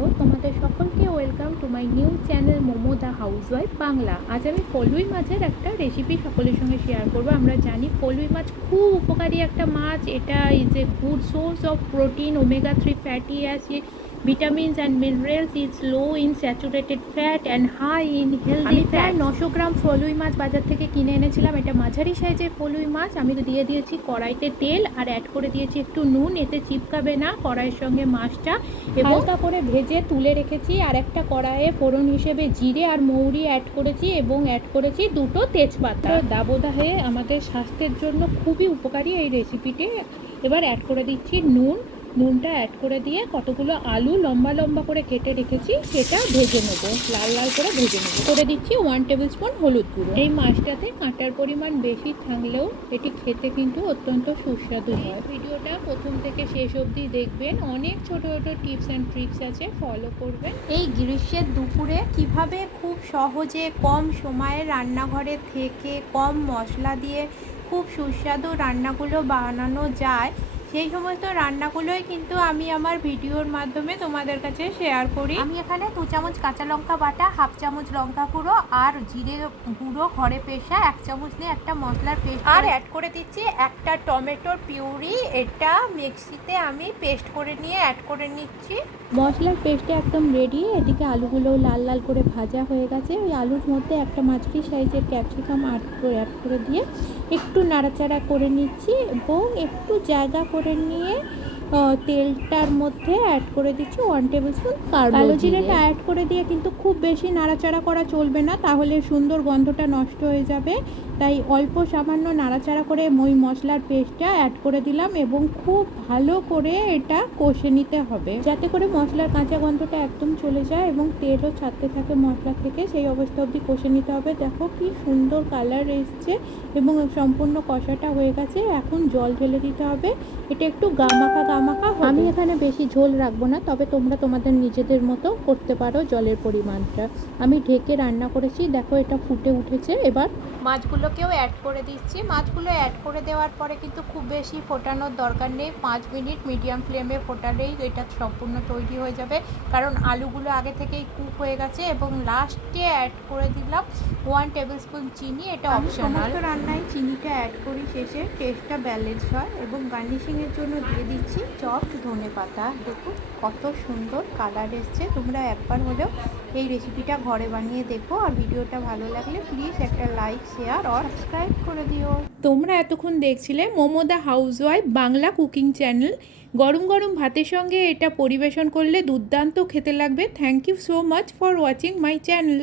Hello তোমাদের সকলকে welcome to my new channel Momo the housewife Bangla আজ আমি ফলুই মাছের একটা রেসিপি সকলের সঙ্গে শেয়ার করব। আমরা জানি ফলুই মাছ খুব উপকারী একটা মাছ। এটা is a good source of protein omega three fatty acid vitamins and minerals is low in saturated fat and high in healthy প্রায় নশো গ্রাম ফলুই মাছ বাজার থেকে কিনে এনেছিলাম। এটা মাঝারি সাইজের ফলুই মাছ। আমি দিয়ে দিয়েছি কড়াইতে তেল আর অ্যাড করে দিয়েছি একটু নুন। এতে চিপকাবে না কড়াইয়ের সঙ্গে মাছটা। হালকা করে ভেজে তুলে রেখেছি আর একটা কড়াইয়ে ফোড়ন হিসেবে জিরে আর মৌরি অ্যাড করেছি এবং অ্যাড করেছি দুটো তেজপাতা। দাবদাহে আমাদের স্বাস্থ্যের জন্য খুবই উপকারী এই রেসিপিটি এবার অ্যাড করে দিচ্ছি নুন। নুনটা অ্যাড করে দিয়ে কতগুলো আলু লম্বা লম্বা করে কেটে রেখেছি, সেটা ভেজে নেব। লাল লাল করে ভেজে নেব। করে দিচ্ছি ওয়ান টেবিল স্পুন হলুদ গুঁড়ো। এই মাছটাতে কাঁটার পরিমাণ বেশি থাকলেও এটি খেতে কিন্তু অত্যন্ত সুস্বাদু হয়। ভিডিওটা প্রথম থেকে শেষ অবধি দেখবেন। অনেক ছোট ছোট টিপস অ্যান্ড ট্রিক্স আছে ফলো করবেন। এই গ্রীষ্মের দুপুরে কীভাবে খুব সহজে কম সময়ে রান্নাঘরে থেকে কম মশলা দিয়ে খুব সুস্বাদু রান্নাগুলো বানানো যায় সেই সমস্ত রান্নাগুলোই কিন্তু আমি আমার ভিডিওর মাধ্যমে তোমাদের কাছে শেয়ার করি। আমি এখানে দু চামচ কাঁচা লঙ্কা বাটা হাফ চামচ লঙ্কা গুঁড়ো আর জিরে গুঁড়ো ঘরে পেশা এক চামচ নিয়ে একটা মশলার পেস্ট আর অ্যাড করে দিচ্ছি একটা টমেটোর পিউরি। এটা মিক্সিতে আমি পেস্ট করে নিয়ে অ্যাড করে নিচ্ছি। মশলার পেস্টটা একদম রেডি এদিকে আলুগুলো লাল লাল করে ভাজা হয়ে গেছে। ওই আলুর মধ্যে একটা মাঝারি সাইজের ক্যাপসিকাম আট করে অ্যাড করে দিয়ে একটু নাড়াচাড়া করে নিচ্ছি এবং একটু জায়গা করে নিয়ে তেলটার মধ্যে অ্যাড করে দিচ্ছি ওয়ান টেবিল স্পুন কালো জিরাটা অ্যাড করে দিয়ে কিন্তু খুব বেশি নাড়াচাড়া করা চলবে না তাহলে সুন্দর গন্ধটা নষ্ট হয়ে যাবে। তাই অল্প সামান্য নাড়াচাড়া করে ওই মশলার পেস্টটা অ্যাড করে দিলাম এবং খুব ভালো করে এটা কষে নিতে হবে। যাতে করে মশলার কাঁচা গন্ধটা একদম চলে যায় এবং তেলও ছাড়তে থাকে মশলা থেকে সেই অবস্থা অবধি কষে নিতে হবে। দেখো কি সুন্দর কালার এসছে এবং সম্পূর্ণ কষাটা হয়ে গেছে। এখন জল ঢেলে দিতে হবে। এটা একটু গামাকা আমি এখানে বেশি ঝোল রাখব না তবে তোমরা তোমাদের নিজেদের মতো করতে পারো জলের পরিমাণটা। আমি ঢেকে রান্না করেছি দেখো এটা ফুটে উঠেছে এবার মাছগুলোকেও অ্যাড করে দিচ্ছি। মাছগুলো অ্যাড করে দেওয়ার পরে কিন্তু খুব বেশি ফোটানোর দরকার নেই। পাঁচ মিনিট মিডিয়াম ফ্লেমে ফোটালেই এটা সম্পূর্ণ তৈরি হয়ে যাবে। কারণ আলুগুলো আগে থেকেই কুক হয়ে গেছে এবং লাস্টে অ্যাড করে দিলাম ওয়ান টেবিল স্পুন চিনি এটা অপশনাল রান্নায় চিনিটা অ্যাড করি শেষে। টেস্টটা ব্যালেন্স হয় এবং গার্নিশিংয়ের জন্য দিয়ে দিচ্ছি। চপড ধনে পাতা। দেখুন কত সুন্দর কালার এসছে। তোমরা একবার হলেও এই রেসিপিটা ঘরে বানিয়ে দেখো আর ভিডিওটা ভালো লাগলে প্লিজ একটা লাইক শেয়ার আর সাবস্ক্রাইব করে দিও। তোমরা এতক্ষণ দেখছিলে Momo the housewife Bangla cooking channel. গরম গরম ভাতের সঙ্গে এটা পরিবেশন করলে দুর্দান্ত খেতে লাগবে। Thank you so much for watching my channel